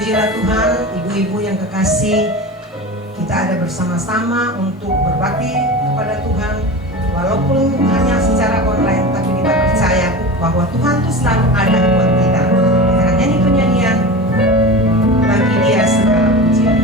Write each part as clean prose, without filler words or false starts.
Pujilah Tuhan, ibu-ibu yang kekasih, kita ada bersama-sama untuk berbakti kepada Tuhan. Walaupun hanya secara online, tapi kita percaya bahwa Tuhan itu selalu ada buat kita. Kita akan nyanyi penyanyian bagi Dia segala pujian.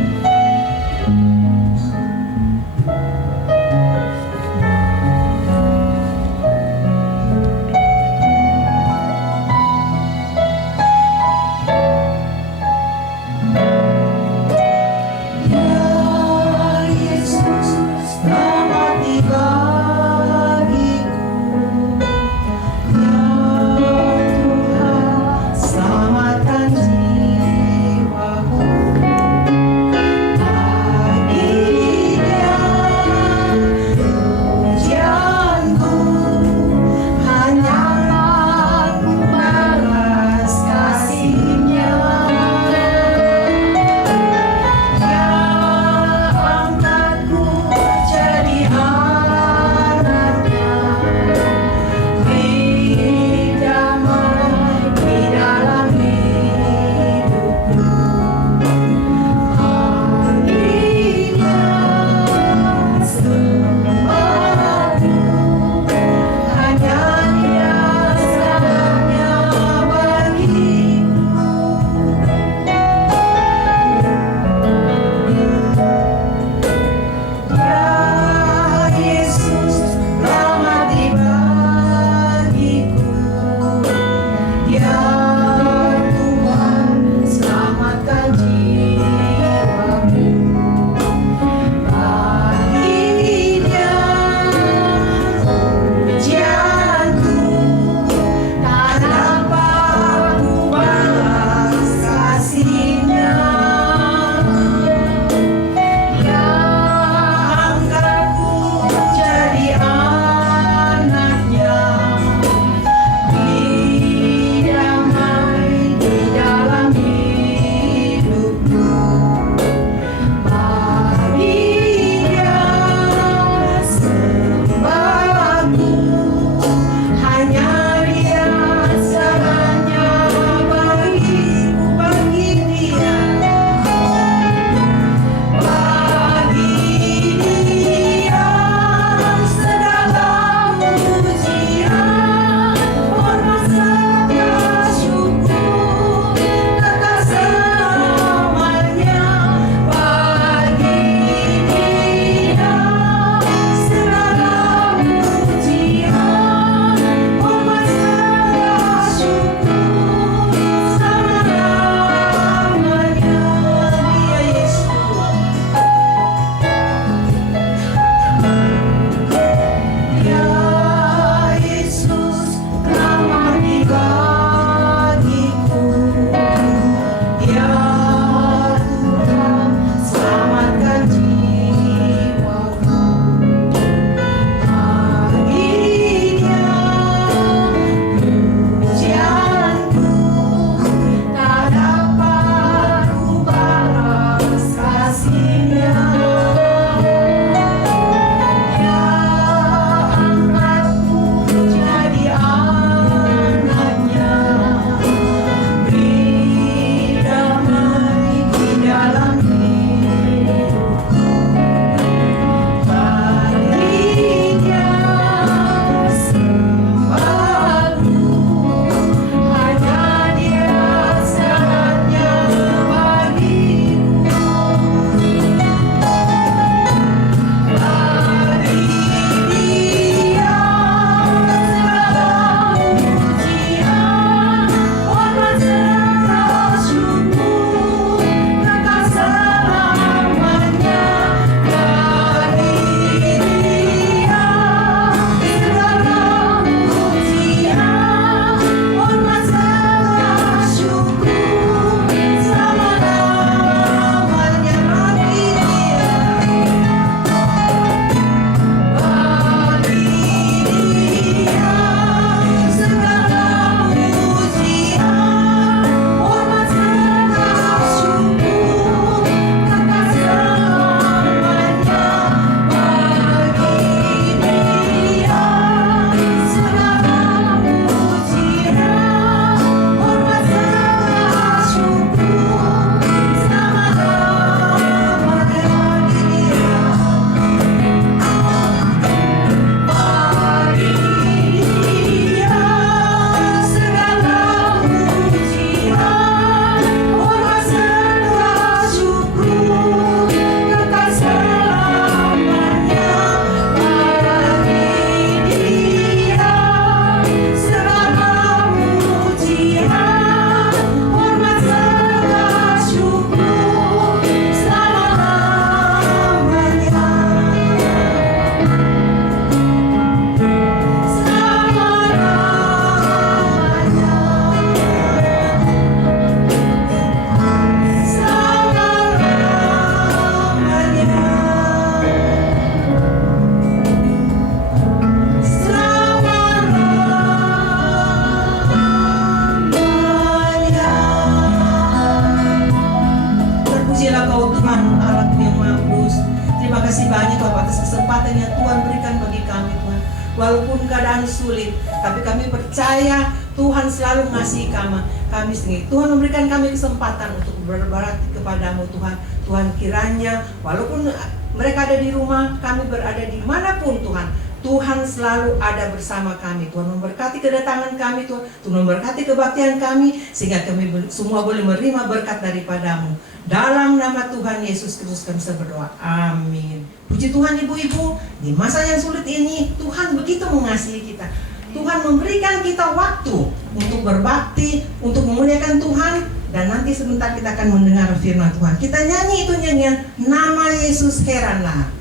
walaupun keadaan sulit, tapi kami percaya Tuhan selalu mengasihi kami sendiri. Tuhan memberikan kami kesempatan untuk berbakti kepadamu Tuhan. Tuhan kiranya walaupun mereka ada di rumah, kami berada di manapun Tuhan, Tuhan selalu ada bersama kami. Tuhan memberkati kedatangan kami, Tuhan memberkati kebaktian kami, sehingga kami semua boleh menerima berkat daripadamu. Dalam nama Tuhan Yesus Kristus kami berdoa, amin. Puji Tuhan ibu-ibu, di masa yang sulit ini Tuhan begitu mengasihi kita. Tuhan memberikan kita waktu untuk berbakti, untuk memuliakan Tuhan. Dan nanti sebentar kita akan mendengar firman Tuhan. Kita nyanyi itu nyanyian, nama Yesus heranlah.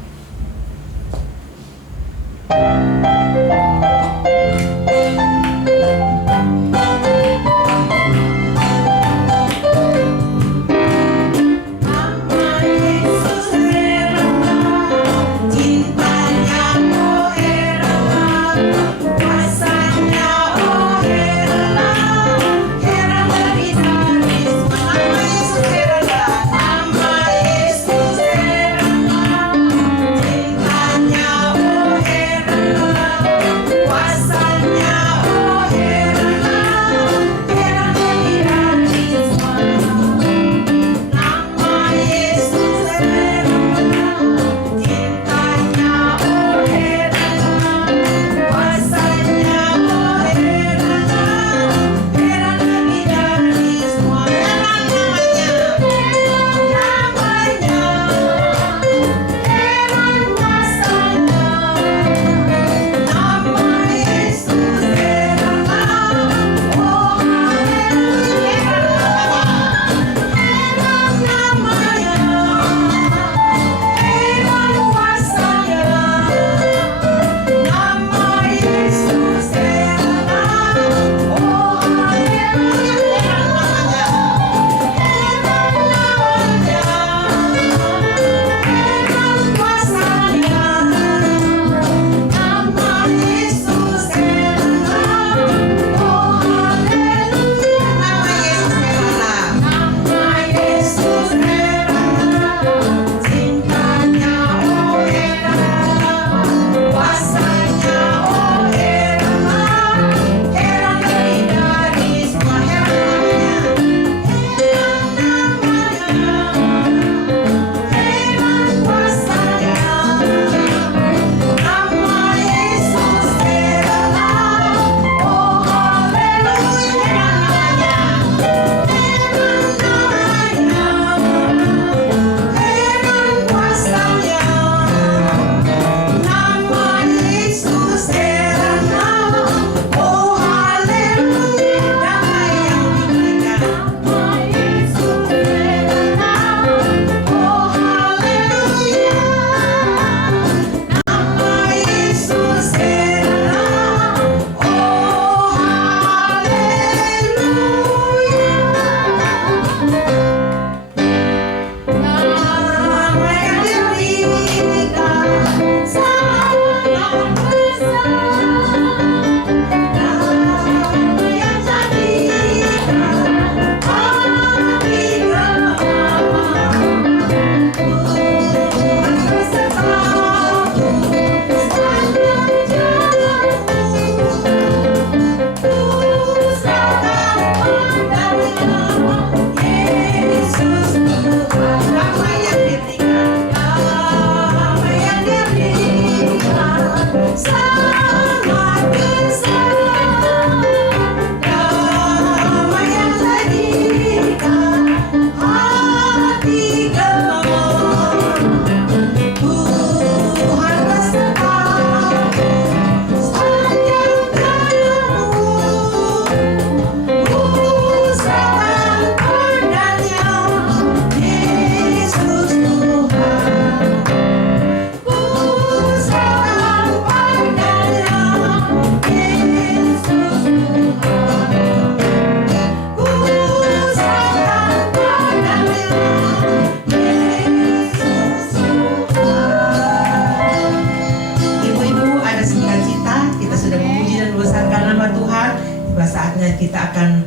Kita akan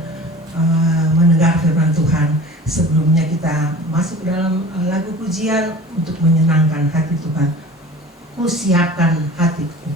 mendengar firman Tuhan. Sebelumnya kita masuk dalam lagu pujian untuk menyenangkan hati Tuhan. Ku siapkan hatiku.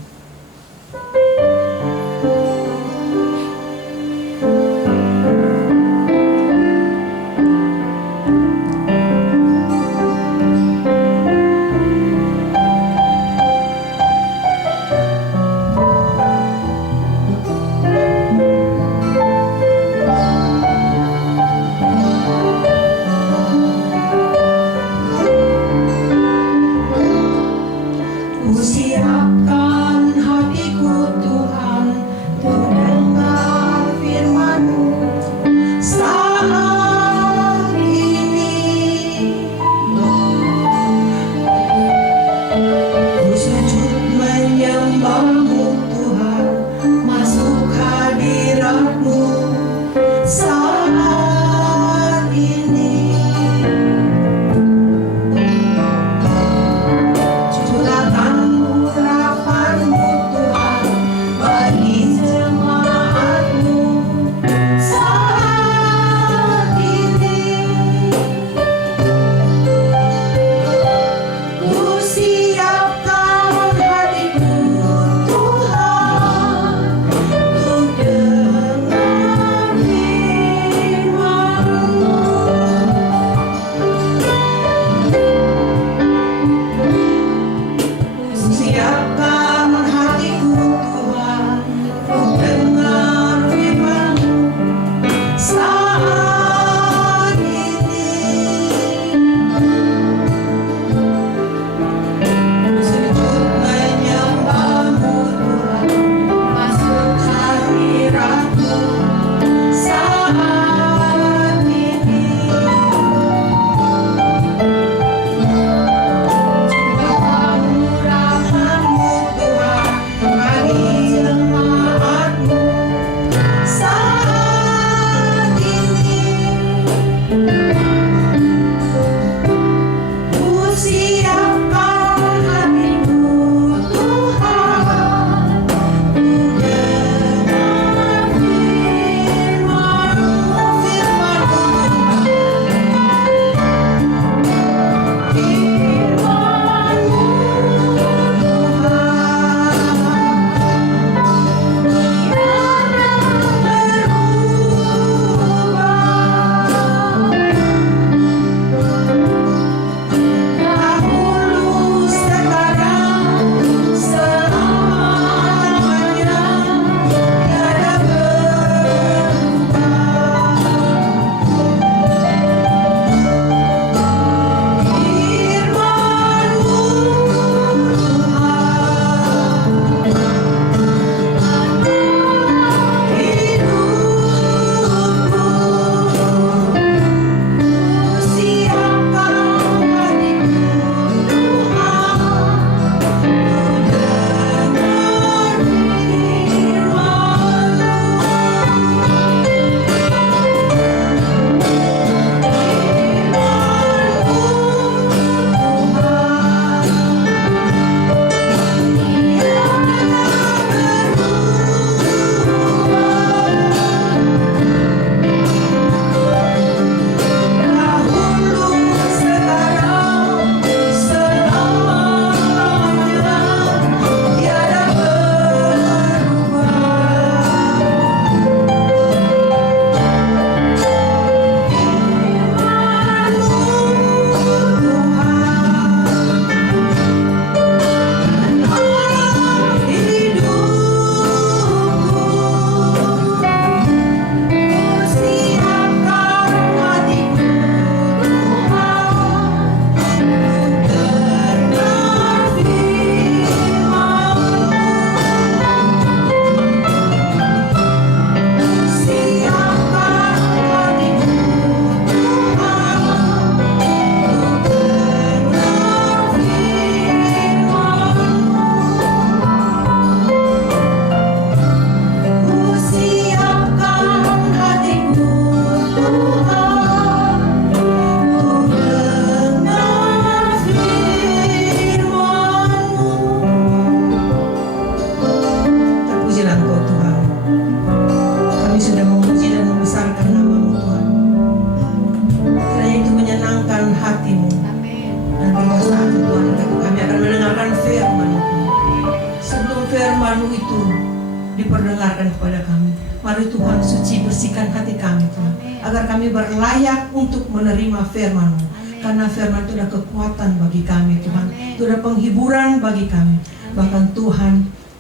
diperdengarkan kepada kami. Mari Tuhan suci bersihkan hati kami Tuhan, agar kami berlayak untuk menerima firman-Mu. Karena firman itu adalah kekuatan bagi kami Tuhan, itu adalah penghiburan bagi kami. Bahkan Tuhan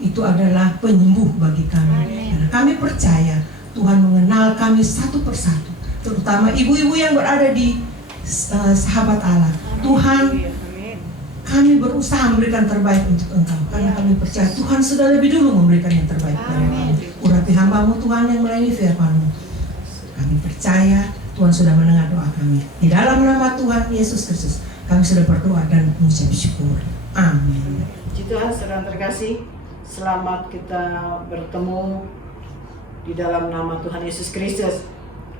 itu adalah penyembuh bagi kami. Karena kami percaya Tuhan mengenal kami satu persatu, terutama ibu-ibu yang berada di sahabat Allah. Tuhan, kami berusaha memberikan terbaik untuk Engkau, karena kami percaya Tuhan sudah lebih dulu memberikan yang terbaik kepada kami. Urapi hamba-Mu Tuhan yang melayani firman-Mu. Kami percaya Tuhan sudah mendengar doa kami. Di dalam nama Tuhan Yesus Kristus kami sudah berdoa dan mengucap syukur. Amin. Puji Tuhan, saudara terkasih, selamat kita bertemu di dalam nama Tuhan Yesus Kristus.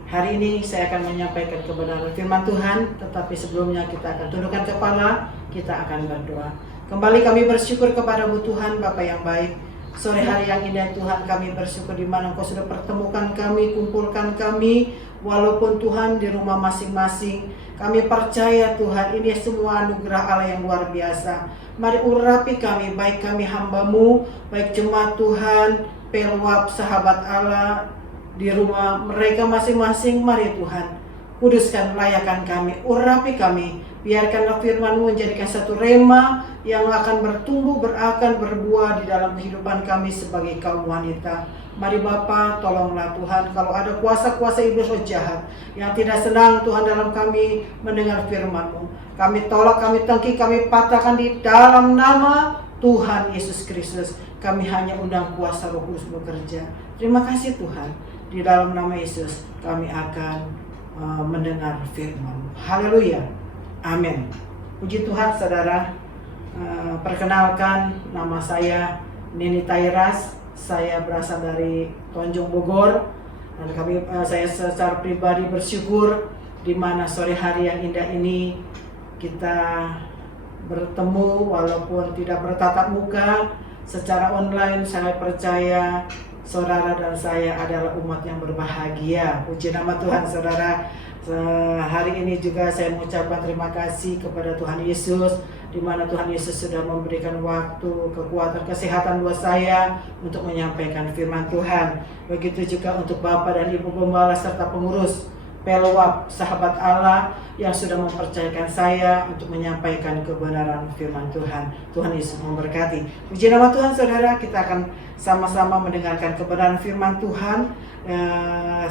Hari ini saya akan menyampaikan kebenaran firman Tuhan, tetapi sebelumnya kita akan tundukkan kepala, kita akan berdoa. Kembali kami bersyukur kepada-Mu Tuhan, Bapa yang baik. Sore hari yang indah Tuhan, kami bersyukur di mana Engkau sudah pertemukan kami, kumpulkan kami, walaupun Tuhan di rumah masing-masing. Kami percaya Tuhan, ini semua anugerah Allah yang luar biasa. Mari urapi kami, baik kami hamba-Mu, baik jemaat Tuhan, Pelwap, sahabat Allah, di rumah mereka masing-masing. Mari Tuhan, kuduskan, layakan kami, urapi kami. Biarkanlah firman-Mu menjadikan satu rema yang akan bertumbuh, berakar, berbuah di dalam kehidupan kami sebagai kaum wanita. Mari Bapa, tolonglah Tuhan, kalau ada kuasa-kuasa iblis roh jahat yang tidak senang Tuhan dalam kami mendengar firman-Mu, kami tolak, kami tangki, kami patahkan di dalam nama Tuhan Yesus Kristus. Kami hanya undang kuasa Roh Kudus bekerja. Terima kasih Tuhan, di dalam nama Yesus kami akan mendengar firman-Mu. Haleluya. Amin. Puji Tuhan saudara. Perkenalkan, nama saya Nini Tairas. Saya berasal dari Tonjong Bogor. Dan saya secara pribadi bersyukur di mana sore hari yang indah ini kita bertemu walaupun tidak bertatap muka secara online. Saya percaya saudara dan saya adalah umat yang berbahagia. Puji nama Tuhan saudara. Hari ini juga saya mengucapkan terima kasih kepada Tuhan Yesus, di mana Tuhan Yesus sudah memberikan waktu, kekuatan, kesehatan buat saya untuk menyampaikan firman Tuhan. Begitu juga untuk Bapak dan Ibu Gembala serta pengurus Pelwap, sahabat Allah yang sudah mempercayakan saya untuk menyampaikan kebenaran firman Tuhan. Tuhan Yesus memberkati. Puji nama Tuhan saudara, kita akan sama-sama mendengarkan kebenaran firman Tuhan.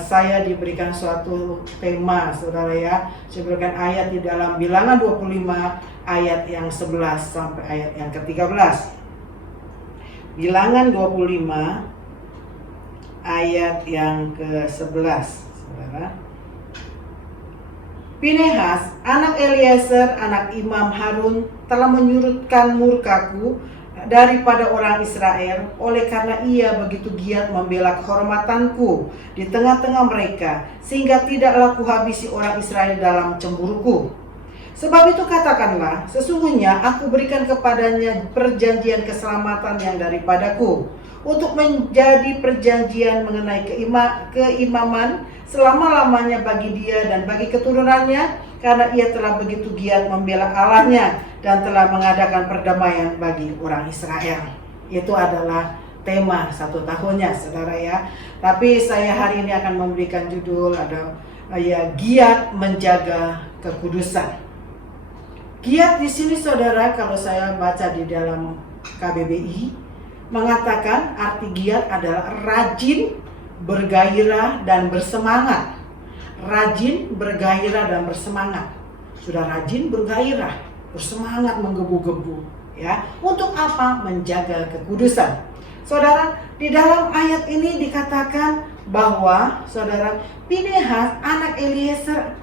Saya diberikan suatu tema saudara ya. Saya berikan ayat di dalam Bilangan 25 ayat yang 11 sampai ayat yang ke-13. Bilangan 25 ayat yang ke-11 saudara. Pinehas, anak Eliezer, anak Imam Harun, telah menyurutkan murkaku daripada orang Israel, oleh karena ia begitu giat membela kehormatanku di tengah-tengah mereka, sehingga tidaklah kuhabisi orang Israel dalam cemburuku. Sebab itu katakanlah, sesungguhnya aku berikan kepadanya perjanjian keselamatan yang daripadaku, untuk menjadi perjanjian mengenai keimaman selama-lamanya bagi dia dan bagi keturunannya, karena ia telah begitu giat membela Allahnya dan telah mengadakan perdamaian bagi orang Israel. Itu adalah tema 1 tahunnya saudara ya. Tapi saya hari ini akan memberikan judul giat menjaga kekudusan. Giat di sini saudara, kalau saya baca di dalam KBBI, mengatakan arti giat adalah rajin, bergairah dan bersemangat. Rajin, bergairah dan bersemangat. Sudah rajin, bergairah, bersemangat, menggebu-gebu ya. Untuk apa? Menjaga kekudusan. Saudara, di dalam ayat ini dikatakan bahwa saudara Pinehas, anak Eliezer,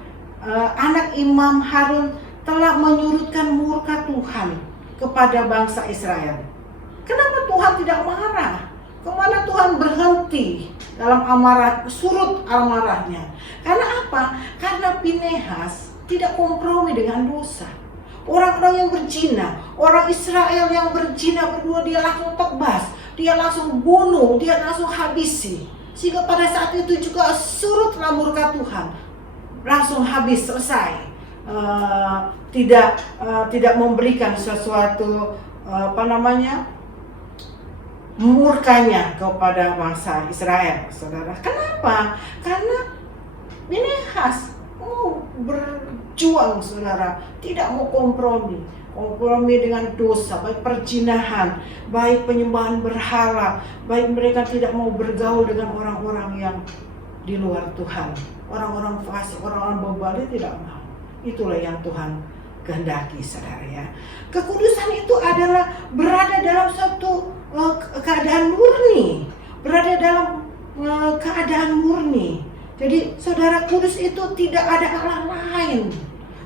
anak Imam Harun telah menyurutkan murka Tuhan kepada bangsa Israel. Kenapa Tuhan tidak marah? Kemana Tuhan berhenti dalam amarah, surut amarahnya? Karena apa? Karena Pinehas tidak kompromi dengan dosa. Orang-orang yang berzina, orang Israel yang berzina berdua, dia langsung tebas, dia langsung bunuh, dia langsung habisi. Sehingga pada saat itu juga surutlah murka Tuhan, langsung habis, selesai. Tidak memberikan sesuatu murkanya kepada bangsa Israel, saudara. Kenapa? Karena Finehas mau berjuang, saudara, tidak mau kompromi dengan dosa, baik perzinahan, baik penyembahan berhala, baik mereka tidak mau bergaul dengan orang-orang yang di luar Tuhan, orang-orang fasik, orang-orang bebal, tidak mau. Itulah yang Tuhan kehendaki, saudara ya. Kekudusan itu adalah berada dalam suatu keadaan murni, berada dalam keadaan murni. Jadi saudara, kudus itu tidak ada Allah lain.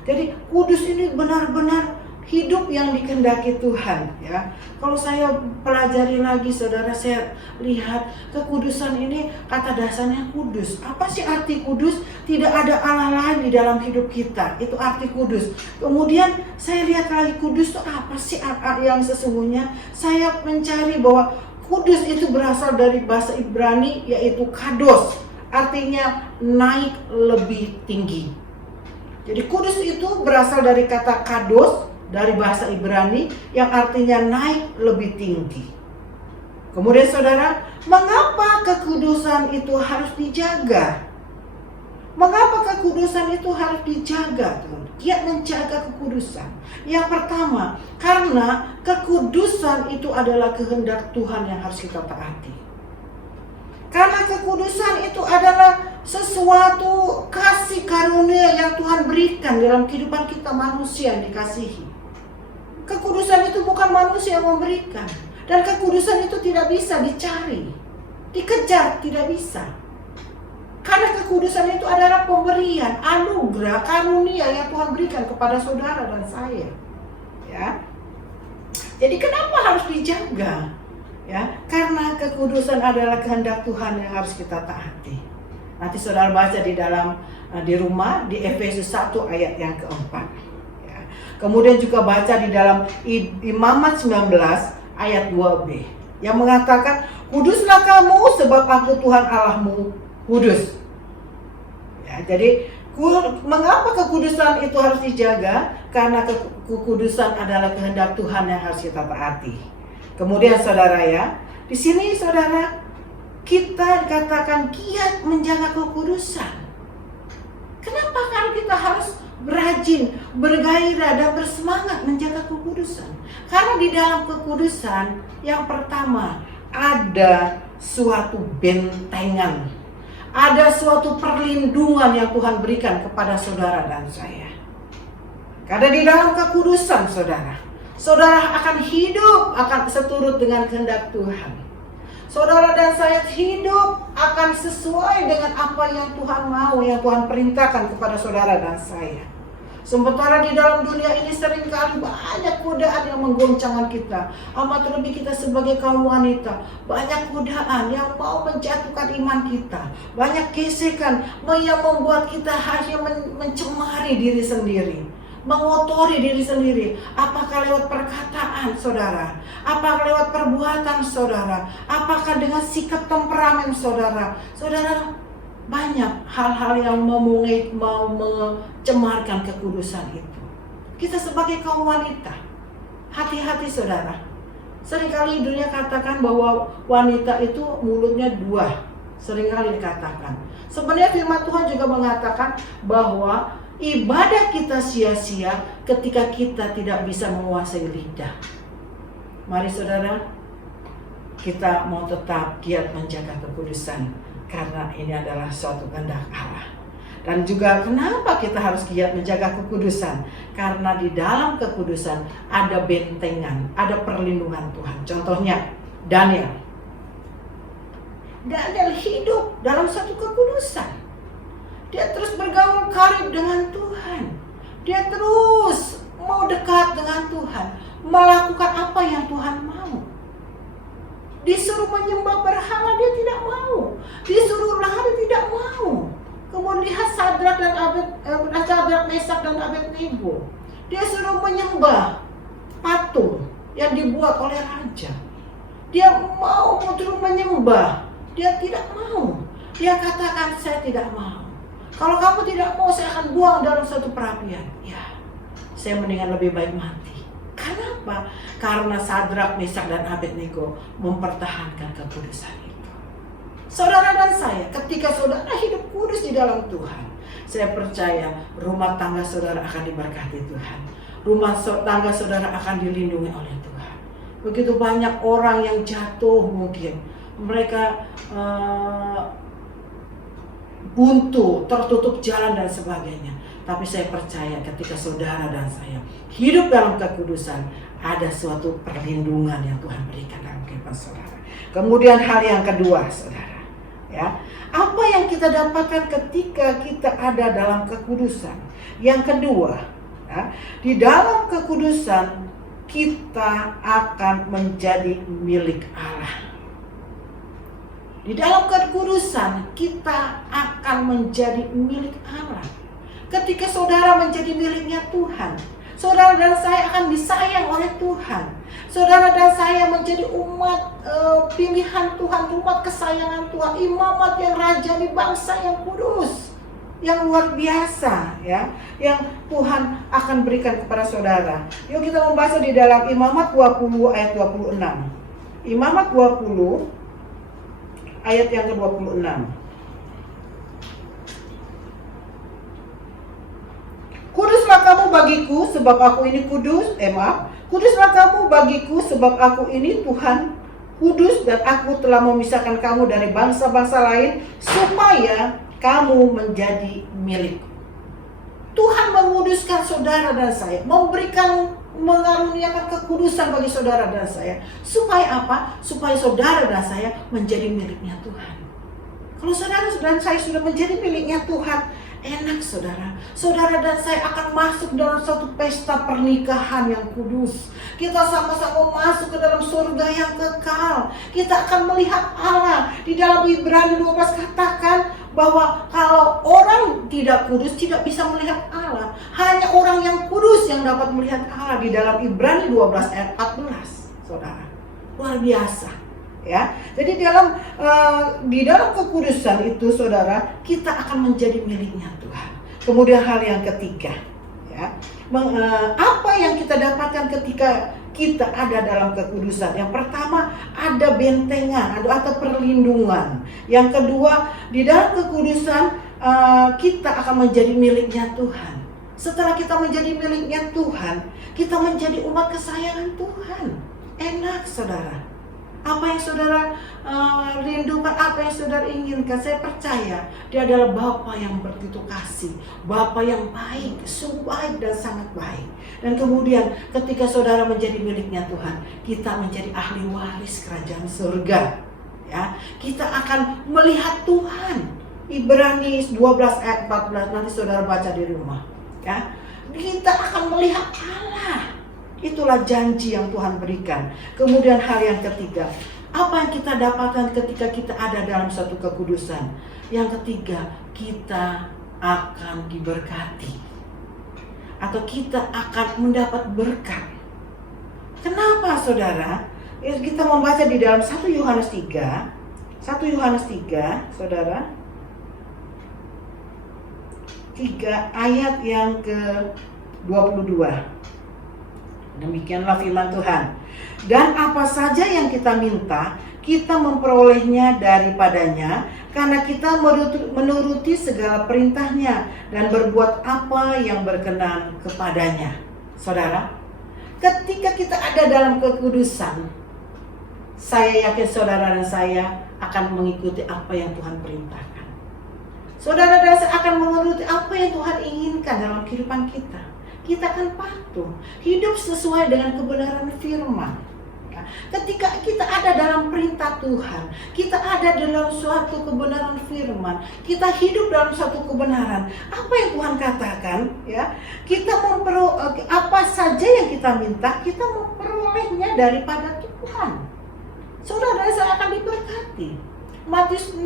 Jadi kudus ini benar-benar hidup yang dikehendaki Tuhan ya. Kalau saya pelajari lagi, saudara, saya lihat kekudusan ini kata dasarnya kudus. Apa sih arti kudus? Tidak ada Allah lain di dalam hidup kita. Itu arti kudus. Kemudian saya lihat lagi kudus itu apa sih yang sesungguhnya? Saya mencari bahwa kudus itu berasal dari bahasa Ibrani, yaitu kados. Artinya naik lebih tinggi. Jadi kudus itu berasal dari kata kados dari bahasa Ibrani yang artinya naik lebih tinggi. Kemudian saudara, mengapa kekudusan itu harus dijaga? Mengapa kekudusan itu harus dijaga? Dia menjaga kekudusan. Yang pertama, karena kekudusan itu adalah kehendak Tuhan yang harus kita taati. Karena kekudusan itu adalah sesuatu kasih karunia yang Tuhan berikan dalam kehidupan kita manusia yang dikasihi. Kekudusan itu bukan manusia yang memberikan. Dan kekudusan itu tidak bisa dicari, dikejar, tidak bisa. Karena kekudusan itu adalah pemberian, anugerah, karunia yang Tuhan berikan kepada saudara dan saya. Ya. Jadi kenapa harus dijaga? Ya, karena kekudusan adalah kehendak Tuhan yang harus kita taati. Nanti saudara baca di rumah di Efesus 1 ayat yang keempat. Ya. Kemudian juga baca di dalam Imamat 19 ayat 2b yang mengatakan, kuduslah kamu sebab aku Tuhan Allahmu kudus. Ya, jadi mengapa kekudusan itu harus dijaga? Karena kekudusan adalah kehendak Tuhan yang harus kita taati. Kemudian saudara ya, di sini saudara, kita dikatakan giat menjaga kekudusan. Kenapa? Karena kita harus rajin, bergairah dan bersemangat menjaga kekudusan. Karena di dalam kekudusan, yang pertama ada suatu bentengan, ada suatu perlindungan yang Tuhan berikan kepada saudara dan saya. Karena di dalam kekudusan saudara akan hidup akan seturut dengan kehendak Tuhan. Saudara dan saya hidup akan sesuai dengan apa yang Tuhan mau, yang Tuhan perintahkan kepada saudara dan saya. Sementara di dalam dunia ini seringkali banyak godaan yang menggoncangkan kita. Amat terlebih kita sebagai kaum wanita, banyak godaan yang mau menjatuhkan iman kita. Banyak gesekan yang membuat kita hanya mencemari diri sendiri, mengotori diri sendiri. Apakah lewat perkataan saudara? Apakah lewat perbuatan saudara? Apakah dengan sikap temperamen saudara? Saudara, banyak hal-hal yang mencemarkan kekudusan itu. Kita sebagai kaum wanita, hati-hati saudara. Seringkali dunia katakan bahwa wanita itu mulutnya dua. Seringkali dikatakan. Sebenarnya firman Tuhan juga mengatakan bahwa ibadah kita sia-sia ketika kita tidak bisa menguasai lidah. Mari saudara, kita mau tetap giat menjaga kekudusan, karena ini adalah suatu kehendak Allah. Dan juga kenapa kita harus giat menjaga kekudusan? Karena di dalam kekudusan ada bentengan, ada perlindungan Tuhan. Contohnya Daniel hidup dalam satu kekudusan. Dia terus bergaul karib dengan Tuhan. Dia terus mau dekat dengan Tuhan, melakukan apa yang Tuhan mau. Disuruh menyembah berhala, dia tidak mau. Disuruh lari, tidak mau. Kemudian lihat Sadrak, Mesak dan Abednego. Dia suruh menyembah patung yang dibuat oleh raja. Dia mau terus menyembah, dia tidak mau. Dia katakan, saya tidak mau. Kalau kamu tidak mau, saya akan buang dalam satu perapian. Ya, saya mendingan lebih baik mati. Karena Kenapa? Karena Sadrak, Meshak, dan Abednego mempertahankan kekudusan itu. Saudara dan saya, ketika saudara hidup kudus di dalam Tuhan, saya percaya rumah tangga saudara akan diberkati Tuhan. Rumah tangga saudara akan dilindungi oleh Tuhan. Begitu banyak orang yang jatuh mungkin. Mereka buntu, tertutup jalan dan sebagainya. Tapi saya percaya ketika saudara dan saya hidup dalam kekudusan, ada suatu perlindungan yang Tuhan berikan dalam kehidupan saudara. Kemudian hal yang kedua, saudara, ya, apa yang kita dapatkan ketika kita ada dalam kekudusan? Yang kedua, ya, di dalam kekudusan kita akan menjadi milik Allah. Di dalam kekudusan kita akan menjadi milik Allah. Ketika saudara menjadi miliknya Tuhan, saudara dan saya akan disayang oleh Tuhan. Saudara dan saya menjadi umat pilihan Tuhan, umat kesayangan Tuhan, imamat yang rajani, bangsa yang kudus, yang luar biasa, ya, yang Tuhan akan berikan kepada saudara. Yuk kita membaca di dalam Imamat 20 ayat 26. Imamat 20 ayat yang ke-26. Kuduslah kamu bagiku sebab aku ini kudus. Kuduslah kamu bagiku sebab aku ini Tuhan kudus, dan aku telah memisahkan kamu dari bangsa-bangsa lain supaya kamu menjadi milikku. Tuhan menguduskan saudara dan saya, mengaruniakan kekudusan bagi saudara dan saya. Supaya apa? Supaya saudara dan saya menjadi miliknya Tuhan. Kalau saudara dan saya sudah menjadi miliknya Tuhan, enak saudara. Saudara dan saya akan masuk dalam satu pesta pernikahan yang kudus. Kita sama-sama masuk ke dalam surga yang kekal. Kita akan melihat Allah. Di dalam Ibrani 12 katakan bahwa kalau orang tidak kudus tidak bisa melihat Allah. Hanya orang yang kudus yang dapat melihat Allah. Di dalam Ibrani 12 ayat 14, saudara. Luar biasa, ya. Jadi di dalam kekudusan itu, saudara, kita akan menjadi miliknya Tuhan. Kemudian hal yang ketiga, ya, apa yang kita dapatkan ketika kita ada dalam kekudusan? Yang pertama, ada bentengan atau perlindungan. Yang kedua, di dalam kekudusan kita akan menjadi miliknya Tuhan. Setelah kita menjadi miliknya Tuhan, kita menjadi umat kesayangan Tuhan. Enak saudara. Apa yang saudara rindukan, apa yang saudara inginkan, saya percaya Dia adalah Bapa yang begitu kasih, Bapa yang baik, sungguh baik dan sangat baik. Dan kemudian ketika saudara menjadi miliknya Tuhan, kita menjadi ahli waris kerajaan surga, ya. Kita akan melihat Tuhan. Ibrani 12 ayat 14, nanti saudara baca di rumah, ya. Kita akan melihat Allah. Itulah janji yang Tuhan berikan. Kemudian hal yang ketiga, apa yang kita dapatkan ketika kita ada dalam satu kekudusan? Yang ketiga, kita akan diberkati, atau kita akan mendapat berkat. Kenapa saudara? Kita membaca di dalam 1 Yohanes 3, saudara, 3 ayat yang ke-22. Demikianlah firman Tuhan. Dan apa saja yang kita minta, kita memperolehnya daripadanya, karena kita menuruti segala perintahnya dan berbuat apa yang berkenan kepadanya. Saudara, ketika kita ada dalam kekudusan, saya yakin saudara dan saya akan mengikuti apa yang Tuhan perintahkan. Saudara dan saya akan menuruti apa yang Tuhan inginkan dalam kehidupan kita. Kita akan patuh, hidup sesuai dengan kebenaran firman. Ketika kita ada dalam perintah Tuhan, kita ada dalam suatu kebenaran firman, kita hidup dalam suatu kebenaran. Apa yang Tuhan katakan, ya, kita apa saja yang kita minta, kita memperolehnya daripada Tuhan. Saudara, saya akan diberkati. Matius 6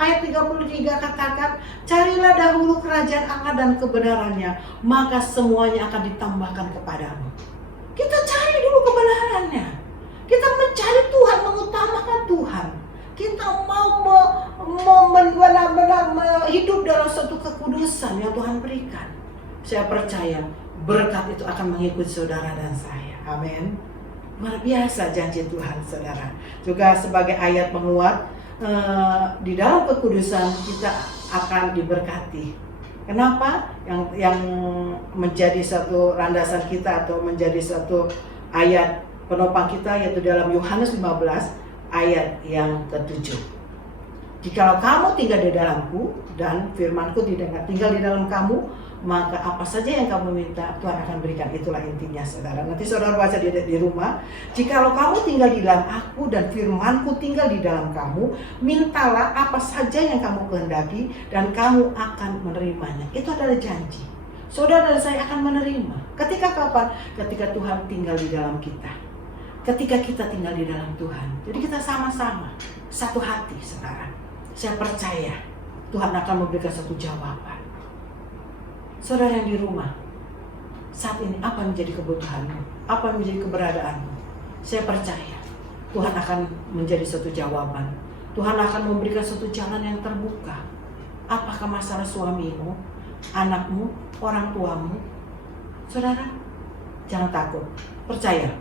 ayat 33 katakan, carilah dahulu kerajaan Allah dan kebenarannya, maka semuanya akan ditambahkan kepadamu. Kita cari dulu kebenarannya. Kita mencari Tuhan, mengutamakan Tuhan. Kita mau benar-benar hidup dalam suatu kekudusan yang Tuhan berikan. saya percaya berkat itu akan mengikuti saudara dan saya. Amin. Luar biasa janji Tuhan, saudara. Juga sebagai ayat penguat, di dalam kekudusan kita akan diberkati. Kenapa? Yang menjadi satu landasan kita atau menjadi satu ayat penopang kita yaitu dalam Yohanes 15 ayat yang ke-7. Jikalau kamu tinggal di dalamku dan firmanku tinggal di dalam kamu, maka apa saja yang kamu minta Tuhan akan berikan. Itulah intinya, saudara. Nanti saudara baca di rumah. Jikalau kamu tinggal di dalam aku dan firmanku tinggal di dalam kamu, mintalah apa saja yang kamu kehendaki dan kamu akan menerimanya. Itu adalah janji. Saudara dan saya akan menerima. Ketika kapan? Ketika Tuhan tinggal di dalam kita. Ketika kita tinggal di dalam Tuhan. Jadi kita sama-sama satu hati, saudara. Saya percaya Tuhan akan memberikan satu jawaban. Saudara yang di rumah, saat ini apa yang menjadi kebutuhanmu? Apa yang menjadi keberadaanmu? Saya percaya Tuhan akan menjadi satu jawaban. Tuhan akan memberikan satu jalan yang terbuka. Apakah masalah suamimu, anakmu, orang tuamu? Saudara, jangan takut. Percaya,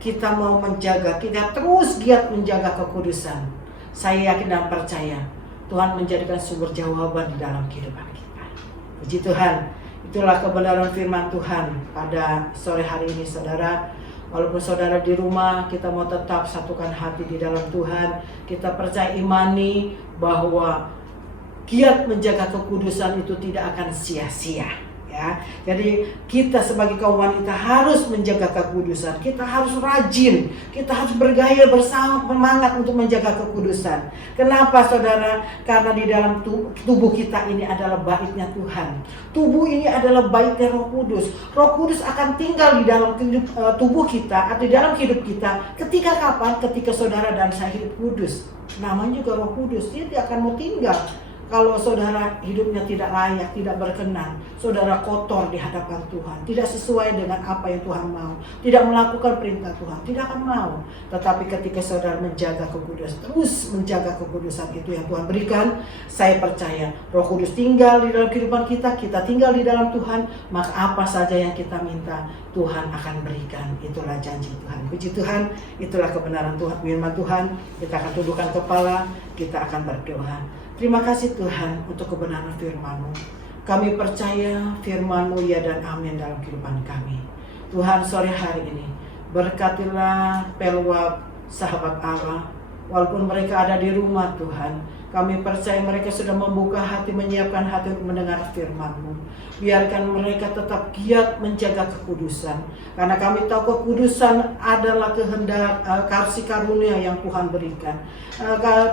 kita mau menjaga, kita terus giat menjaga kekudusan. Saya yakin dan percaya Tuhan menjadikan sumber jawaban di dalam kehidupan kita. Puji Tuhan. Itulah kebenaran firman Tuhan pada sore hari ini, saudara. Walaupun saudara di rumah, kita mau tetap satukan hati di dalam Tuhan. Kita percaya imani bahwa giat menjaga kekudusan itu tidak akan sia-sia. Ya, jadi kita sebagai kaum wanita harus menjaga kekudusan. Kita harus rajin, kita harus bergaya bersama, semangat untuk menjaga kekudusan. Kenapa, saudara? Karena di dalam tubuh kita ini adalah baitnya Tuhan. Tubuh ini adalah baitnya Roh Kudus. Roh Kudus akan tinggal di dalam tubuh kita atau di dalam hidup kita. Ketika kapan? Ketika saudara dan saya hidup kudus. Namanya juga Roh Kudus. Dia tidak akan mau tinggal. Kalau saudara hidupnya tidak layak, tidak berkenan, saudara kotor di hadapan Tuhan, tidak sesuai dengan apa yang Tuhan mau, tidak melakukan perintah Tuhan, tidak akan mau. Tetapi ketika saudara menjaga kekudusan, terus menjaga kekudusan itu yang Tuhan berikan, saya percaya Roh Kudus tinggal di dalam kehidupan kita, kita tinggal di dalam Tuhan, maka apa saja yang kita minta, Tuhan akan berikan. Itulah janji Tuhan. Puji Tuhan, itulah kebenaran Tuhan, firman Tuhan. Kita akan tundukkan kepala, kita akan berdoa. Terima kasih Tuhan untuk kebenaran firman-Mu. Kami percaya firman-Mu ya dan amin dalam kehidupan kami. Tuhan, sore hari ini berkatilah Pelwab sahabat Allah. Walaupun mereka ada di rumah, Tuhan, kami percaya mereka sudah membuka hati, menyiapkan hati untuk mendengar firman-Mu. Biarkan mereka tetap giat menjaga kekudusan. Karena kami tahu kekudusan adalah kehendak kasih karunia yang Tuhan berikan.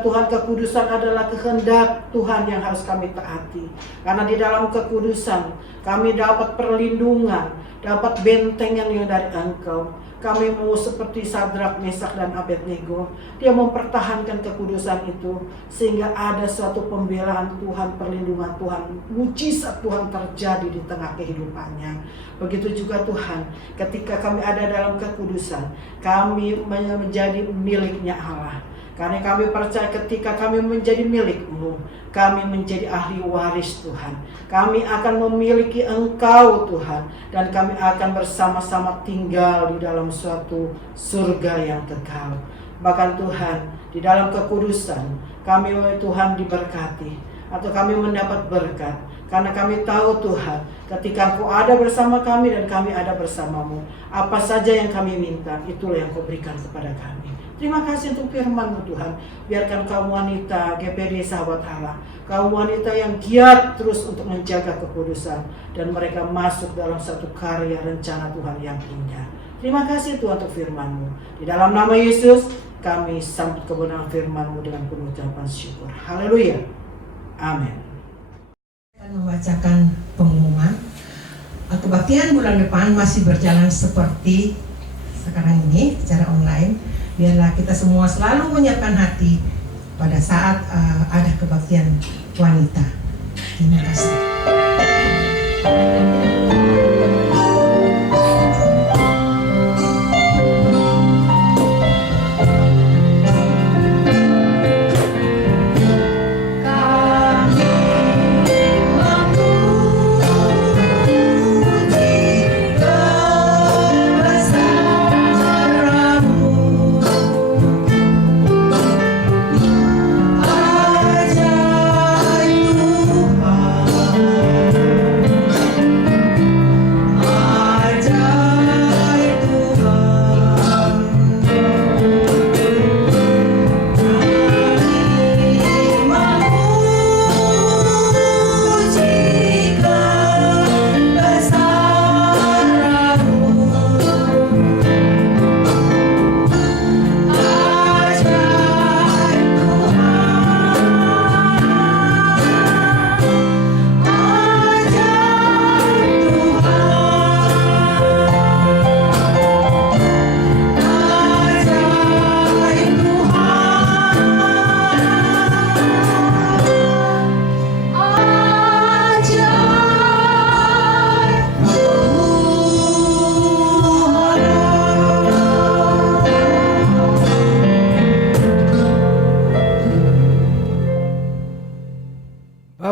Tuhan, kekudusan adalah kehendak Tuhan yang harus kami taati. Karena di dalam kekudusan kami dapat perlindungan, dapat bentengan yang dari Engkau. Kami mau seperti Sadrak, Mesak, dan Abednego. Dia mempertahankan kekudusan itu sehingga ada suatu pembelaan Tuhan, perlindungan Tuhan, mujizat Tuhan terjadi di tengah kehidupannya. Begitu juga Tuhan, ketika kami ada dalam kekudusan, kami menjadi miliknya Allah. Karena kami percaya ketika kami menjadi milik-Mu, kami menjadi ahli waris Tuhan. Kami akan memiliki Engkau Tuhan. Dan kami akan bersama-sama tinggal di dalam suatu surga yang kekal. Bahkan Tuhan, di dalam kekudusan, kami Tuhan diberkati. Atau kami mendapat berkat. Karena kami tahu Tuhan, ketika Engkau ada bersama kami dan kami ada bersama-Mu, apa saja yang kami minta, itulah yang Kau berikan kepada kami. Terima kasih untuk firman-Mu Tuhan. Biarkan kaum wanita GPD sahabat Allah, kaum wanita yang giat terus untuk menjaga kekudusan, dan mereka masuk dalam satu karya rencana Tuhan yang indah. Terima kasih Tuhan untuk firman-Mu. Di dalam nama Yesus kami sambut kebenaran firman-Mu dengan penuh ucapan syukur. Haleluya. Amin. Akan membacakan pengumuman. Kebaktian bulan depan masih berjalan seperti sekarang ini secara online. Biarlah kita semua selalu menyiapkan hati pada saat ada kebaktian wanita. Terima kasih. Kami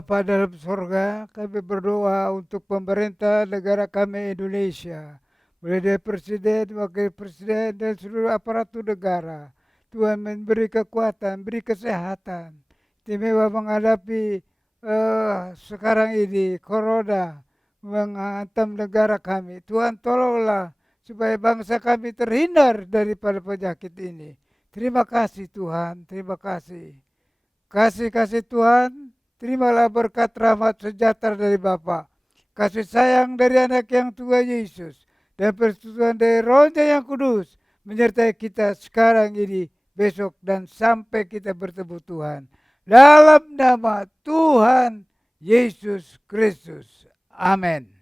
Bapa dalam sorga, kami berdoa untuk pemerintah negara kami Indonesia. Mulai dari Presiden, Wakil Presiden, dan seluruh aparatur negara. Tuhan memberi kekuatan, beri kesehatan. Istimewa menghadapi sekarang ini, Corona menghantam negara kami. Tuhan tolonglah supaya bangsa kami terhindar daripada penyakit ini. Terima kasih Tuhan, terima kasih. Kasih Tuhan, terimalah berkat rahmat sejahtera dari Bapa, kasih sayang dari anak yang Tuhan Yesus, dan persetujuan dari Roh-Nya yang kudus menyertai kita sekarang ini, besok, dan sampai kita bertemu Tuhan. Dalam nama Tuhan Yesus Kristus. Amin.